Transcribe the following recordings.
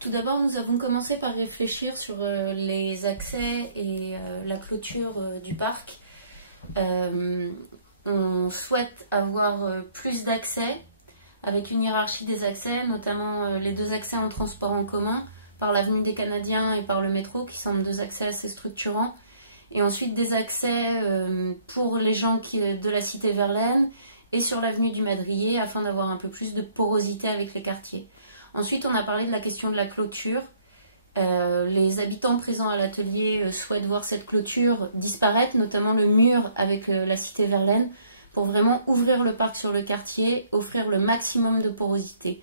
Tout d'abord, nous avons commencé par réfléchir sur les accès et la clôture du parc. On souhaite avoir plus d'accès avec une hiérarchie des accès, notamment les deux accès en transport en commun par l'avenue des Canadiens et par le métro qui semblent deux accès assez structurants. Et ensuite des accès pour les gens de la cité Verlaine et sur l'avenue du Madrier afin d'avoir un peu plus de porosité avec les quartiers. Ensuite, on a parlé de la question de la clôture. Les habitants présents à l'atelier souhaitent voir cette clôture disparaître, notamment le mur avec la cité Verlaine, pour vraiment ouvrir le parc sur le quartier, offrir le maximum de porosité.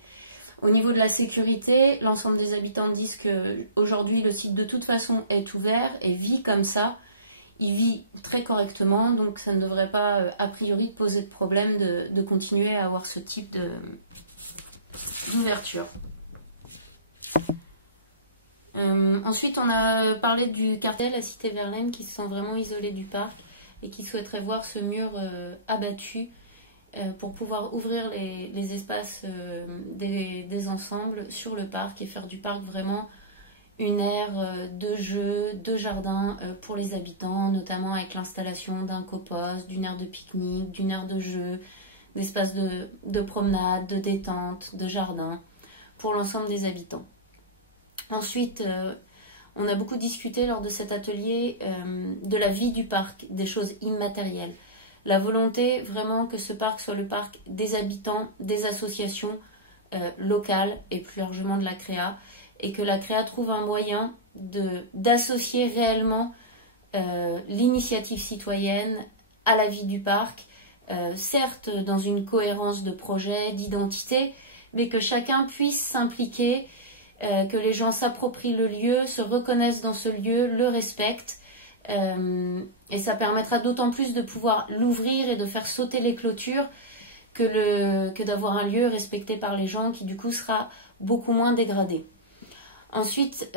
Au niveau de la sécurité, l'ensemble des habitants disent qu'aujourd'hui, le site de toute façon est ouvert et vit comme ça. Il vit très correctement, donc ça ne devrait pas, a priori, poser de problème de continuer à avoir ce type d'ouverture. Ensuite, on a parlé du quartier, la cité Verlaine, qui se sent vraiment isolée du parc et qui souhaiterait voir ce mur abattu pour pouvoir ouvrir les espaces des ensembles sur le parc et faire du parc vraiment une aire de jeu, de jardin pour les habitants, notamment avec l'installation d'un coposte, d'une aire de pique-nique, d'une aire de jeu, d'espaces de promenade, de détente, de jardin pour l'ensemble des habitants. Ensuite, on a beaucoup discuté lors de cet atelier de la vie du parc, des choses immatérielles. La volonté vraiment que ce parc soit le parc des habitants, des associations locales et plus largement de la créa, et que la créa trouve un moyen d'associer réellement l'initiative citoyenne à la vie du parc, certes dans une cohérence de projet, d'identité, mais que chacun puisse s'impliquer, que les gens s'approprient le lieu, se reconnaissent dans ce lieu, le respectent, et ça permettra d'autant plus de pouvoir l'ouvrir et de faire sauter les clôtures que d'avoir un lieu respecté par les gens qui du coup sera beaucoup moins dégradé. Ensuite,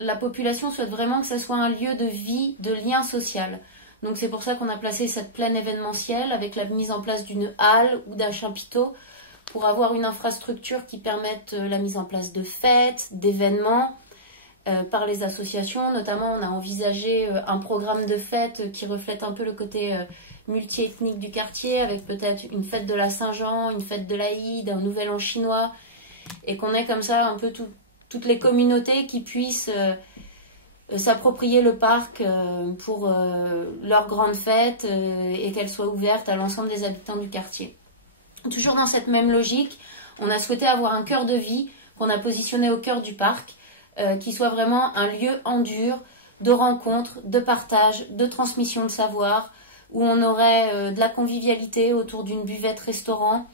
la population souhaite vraiment que ça soit un lieu de vie, de lien social. Donc c'est pour ça qu'on a placé cette plaine événementielle avec la mise en place d'une halle ou d'un chapiteau pour avoir une infrastructure qui permette la mise en place de fêtes, d'événements par les associations. Notamment, on a envisagé un programme de fêtes qui reflète un peu le côté multiethnique du quartier, avec peut-être une fête de la Saint-Jean, une fête de l'Aïd, un nouvel an chinois, et qu'on ait comme ça un peu toutes les communautés qui puissent s'approprier le parc pour leur grande fête et qu'elle soit ouverte à l'ensemble des habitants du quartier. Toujours dans cette même logique, on a souhaité avoir un cœur de vie qu'on a positionné au cœur du parc, qui soit vraiment un lieu en dur de rencontre, de partage, de transmission de savoir, où on aurait de la convivialité autour d'une buvette restaurant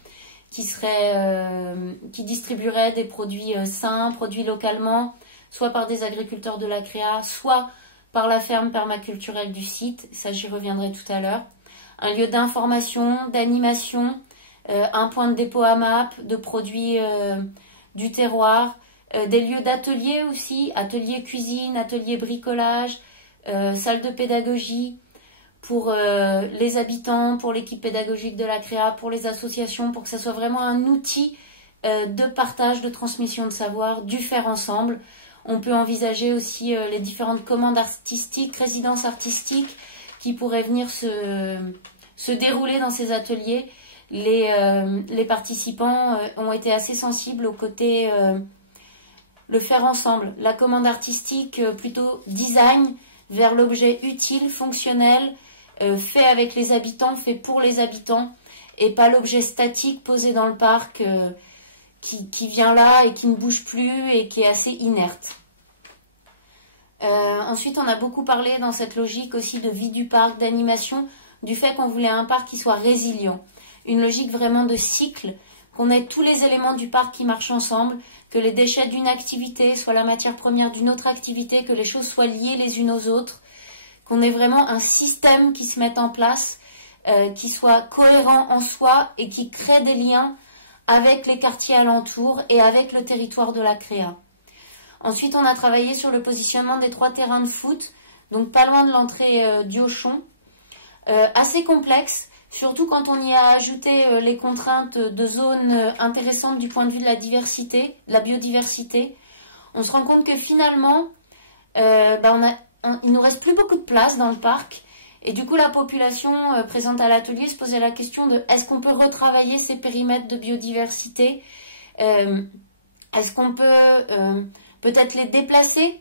qui distribuerait des produits sains, produits localement, soit par des agriculteurs de la créa, soit par la ferme permaculturelle du site. Ça, j'y reviendrai tout à l'heure. Un lieu d'information, d'animation, un point de dépôt AMAP, de produits du terroir, des lieux d'ateliers aussi, ateliers cuisine, ateliers bricolage, salle de pédagogie pour les habitants, pour l'équipe pédagogique de la créa, pour les associations, pour que ça soit vraiment un outil de partage, de transmission de savoir, du faire ensemble. On peut envisager aussi les différentes commandes artistiques, résidences artistiques qui pourraient venir se dérouler dans ces ateliers. Les participants ont été assez sensibles au côté le faire ensemble. La commande artistique plutôt design vers l'objet utile, fonctionnel, fait avec les habitants, fait pour les habitants, et pas l'objet statique posé dans le parc qui vient là et qui ne bouge plus et qui est assez inerte. Ensuite, on a beaucoup parlé dans cette logique aussi de vie du parc, d'animation, du fait qu'on voulait un parc qui soit résilient. Une logique vraiment de cycle, qu'on ait tous les éléments du parc qui marchent ensemble, que les déchets d'une activité soient la matière première d'une autre activité, que les choses soient liées les unes aux autres, qu'on ait vraiment un système qui se mette en place, qui soit cohérent en soi et qui crée des liens avec les quartiers alentours et avec le territoire de la créa. Ensuite, on a travaillé sur le positionnement des 3 terrains de foot, donc pas loin de l'entrée du Auchon. Assez complexe, Surtout quand on y a ajouté les contraintes de zones intéressantes du point de vue de la diversité, de la biodiversité, on se rend compte que finalement, il nous reste plus beaucoup de place dans le parc. Et du coup, la population présente à l'atelier se posait la question de est-ce qu'on peut retravailler ces périmètres de biodiversité? Est-ce qu'on peut peut-être les déplacer,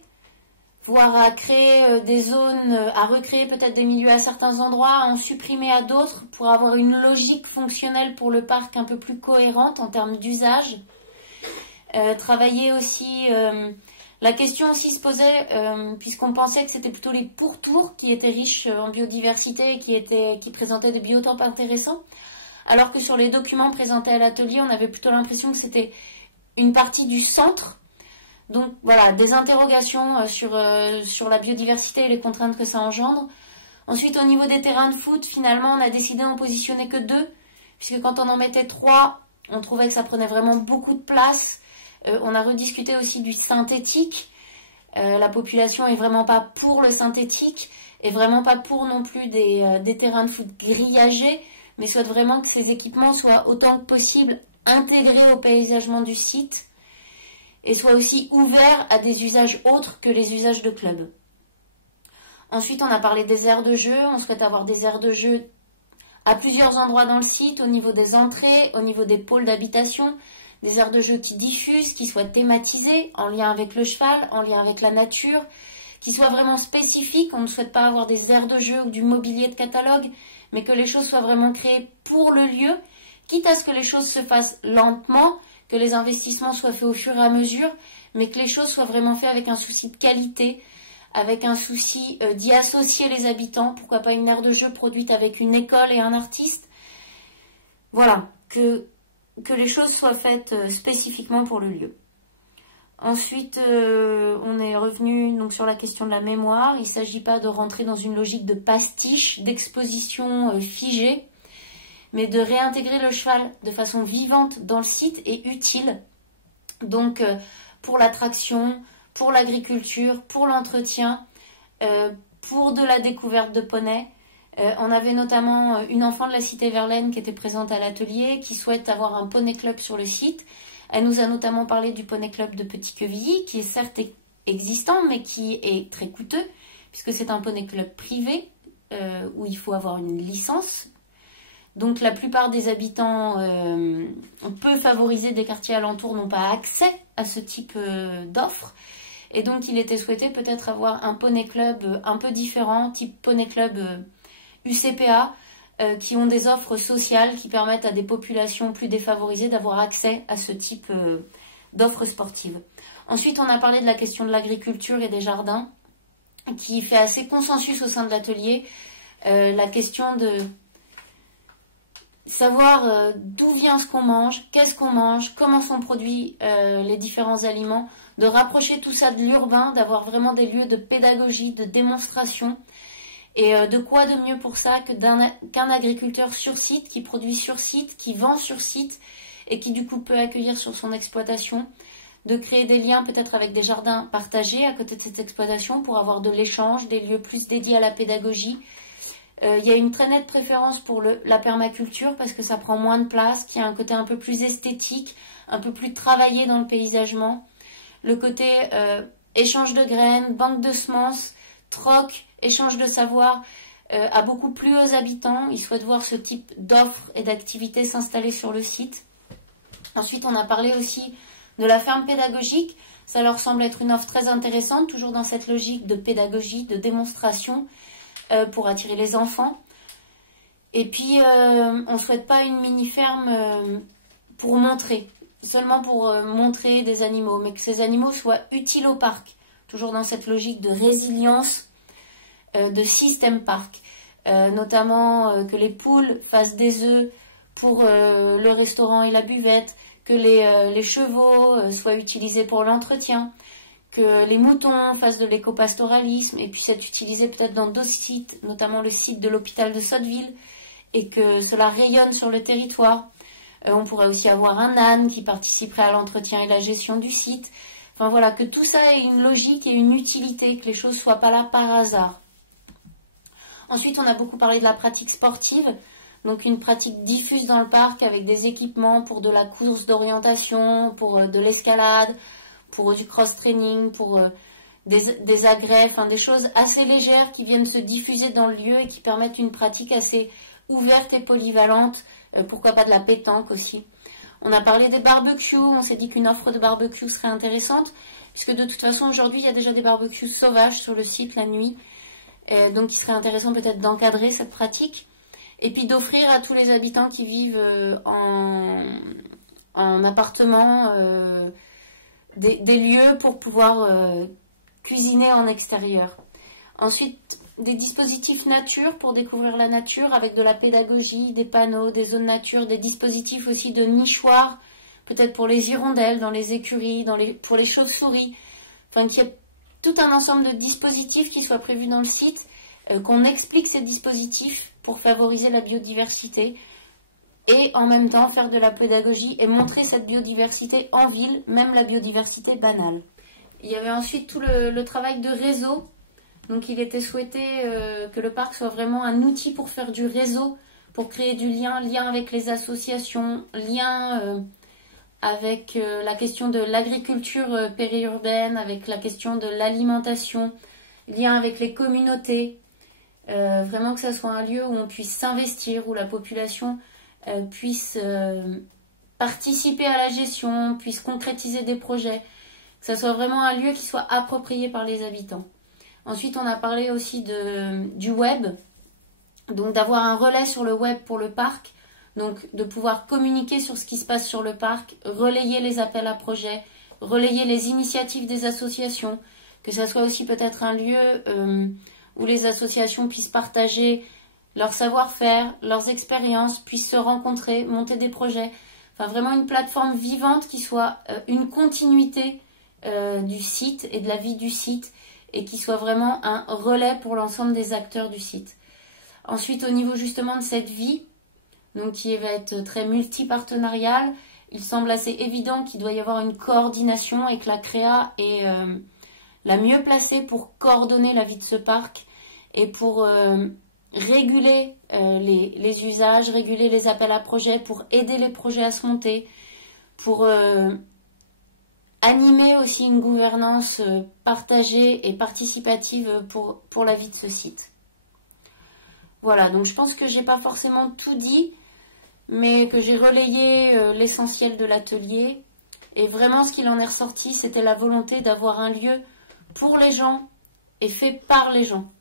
voire à créer des zones, à recréer peut-être des milieux à certains endroits, à en supprimer à d'autres pour avoir une logique fonctionnelle pour le parc un peu plus cohérente en termes d'usage. Travailler aussi, la question aussi se posait, puisqu'on pensait que c'était plutôt les pourtours qui étaient riches en biodiversité et qui présentaient des biotopes intéressants, alors que sur les documents présentés à l'atelier, on avait plutôt l'impression que c'était une partie du centre. Donc voilà, des interrogations sur la biodiversité et les contraintes que ça engendre. Ensuite, au niveau des terrains de foot, finalement, on a décidé d'en positionner que 2, puisque quand on en mettait 3, on trouvait que ça prenait vraiment beaucoup de place. On a rediscuté aussi du synthétique. La population est vraiment pas pour le synthétique, et vraiment pas pour non plus des terrains de foot grillagés, mais souhaite vraiment que ces équipements soient autant que possible intégrés au paysagement du site, et soit aussi ouvert à des usages autres que les usages de club. Ensuite, on a parlé des aires de jeu. On souhaite avoir des aires de jeu à plusieurs endroits dans le site, au niveau des entrées, au niveau des pôles d'habitation, des aires de jeu qui diffusent, qui soient thématisées, en lien avec le cheval, en lien avec la nature, qui soient vraiment spécifiques. On ne souhaite pas avoir des aires de jeu ou du mobilier de catalogue, mais que les choses soient vraiment créées pour le lieu, quitte à ce que les choses se fassent lentement, que les investissements soient faits au fur et à mesure, mais que les choses soient vraiment faites avec un souci de qualité, avec un souci d'y associer les habitants, pourquoi pas une aire de jeu produite avec une école et un artiste. Voilà, que les choses soient faites spécifiquement pour le lieu. Ensuite, on est revenu donc sur la question de la mémoire. Il ne s'agit pas de rentrer dans une logique de pastiche, d'exposition figée, mais de réintégrer le cheval de façon vivante dans le site et utile. Donc, pour l'attraction, pour l'agriculture, pour l'entretien, pour de la découverte de poneys. On avait notamment une enfant de la cité Verlaine qui était présente à l'atelier, qui souhaite avoir un poney club sur le site. Elle nous a notamment parlé du poney club de Petit-Quevilly, qui est certes existant, mais qui est très coûteux, puisque c'est un poney club privé, où il faut avoir une licence. Donc la plupart des habitants, peu favorisés des quartiers alentours, n'ont pas accès à ce type d'offres. Et donc il était souhaité peut-être avoir un poney club un peu différent, type poney club UCPA, qui ont des offres sociales qui permettent à des populations plus défavorisées d'avoir accès à ce type d'offres sportives. Ensuite, on a parlé de la question de l'agriculture et des jardins, qui fait assez consensus au sein de l'atelier. La question de savoir d'où vient ce qu'on mange, qu'est-ce qu'on mange, comment sont produits les différents aliments, de rapprocher tout ça de l'urbain, d'avoir vraiment des lieux de pédagogie, de démonstration. Et de quoi de mieux pour ça que qu'un agriculteur sur site, qui produit sur site, qui vend sur site et qui du coup peut accueillir sur son exploitation, de créer des liens peut-être avec des jardins partagés à côté de cette exploitation pour avoir de l'échange, des lieux plus dédiés à la pédagogie. Il y a une très nette préférence pour la permaculture parce que ça prend moins de place, qui a un côté un peu plus esthétique, un peu plus travaillé dans le paysagement. Le côté échange de graines, banque de semences, troc, échange de savoir a beaucoup plu aux habitants. Ils souhaitent voir ce type d'offres et d'activités s'installer sur le site. Ensuite, on a parlé aussi de la ferme pédagogique. Ça leur semble être une offre très intéressante, toujours dans cette logique de pédagogie, de démonstration pour attirer les enfants. Et puis, on ne souhaite pas une mini-ferme pour montrer, seulement pour montrer des animaux, mais que ces animaux soient utiles au parc, toujours dans cette logique de résilience de système parc, notamment que les poules fassent des œufs pour le restaurant et la buvette, que les chevaux soient utilisés pour l'entretien, que les moutons fassent de l'écopastoralisme et puissent être utilisés peut-être dans d'autres sites, notamment le site de l'hôpital de Sotteville, et que cela rayonne sur le territoire. On pourrait aussi avoir un âne qui participerait à l'entretien et la gestion du site. Enfin voilà, que tout ça ait une logique et une utilité, que les choses ne soient pas là par hasard. Ensuite, on a beaucoup parlé de la pratique sportive, Donc une pratique diffuse dans le parc avec des équipements pour de la course d'orientation, pour de l'escalade, pour du cross-training, pour des agrès, enfin des choses assez légères qui viennent se diffuser dans le lieu et qui permettent une pratique assez ouverte et polyvalente. Pourquoi pas de la pétanque aussi. On a parlé des barbecues, on s'est dit qu'une offre de barbecue serait intéressante, puisque de toute façon aujourd'hui il y a déjà des barbecues sauvages sur le site la nuit, donc il serait intéressant peut-être d'encadrer cette pratique, et puis d'offrir à tous les habitants qui vivent en appartement des lieux pour pouvoir cuisiner en extérieur. Ensuite, des dispositifs nature pour découvrir la nature avec de la pédagogie, des panneaux, des zones nature, des dispositifs aussi de nichoirs, peut-être pour les hirondelles, dans les écuries, pour les chauves-souris. Enfin, qu'il y ait tout un ensemble de dispositifs qui soient prévus dans le site, qu'on explique ces dispositifs pour favoriser la biodiversité et en même temps faire de la pédagogie et montrer cette biodiversité en ville, même la biodiversité banale. Il y avait ensuite tout le travail de réseau. Donc il était souhaité que le parc soit vraiment un outil pour faire du réseau, pour créer du lien avec les associations, lien avec la question de l'agriculture périurbaine, avec la question de l'alimentation, lien avec les communautés. Vraiment que ça soit un lieu où on puisse s'investir, où la population puisse participer à la gestion, puisse concrétiser des projets, que ça soit vraiment un lieu qui soit approprié par les habitants. Ensuite, on a parlé aussi du web, donc d'avoir un relais sur le web pour le parc, donc de pouvoir communiquer sur ce qui se passe sur le parc, relayer les appels à projets, relayer les initiatives des associations, que ça soit aussi peut-être un lieu où les associations puissent partager leur savoir-faire, leurs expériences, puissent se rencontrer, monter des projets. Enfin, vraiment une plateforme vivante qui soit une continuité du site et de la vie du site, et qui soit vraiment un relais pour l'ensemble des acteurs du site. Ensuite, au niveau justement de cette vie, donc qui va être très multipartenariale, il semble assez évident qu'il doit y avoir une coordination et que la créa est la mieux placée pour coordonner la vie de ce parc et pour réguler les usages, réguler les appels à projets, pour aider les projets à se monter, pour animer aussi une gouvernance partagée et participative pour la vie de ce site. Voilà, donc je pense que j'ai pas forcément tout dit, mais que j'ai relayé l'essentiel de l'atelier. Et vraiment, ce qu'il en est ressorti, c'était la volonté d'avoir un lieu pour les gens et fait par les gens.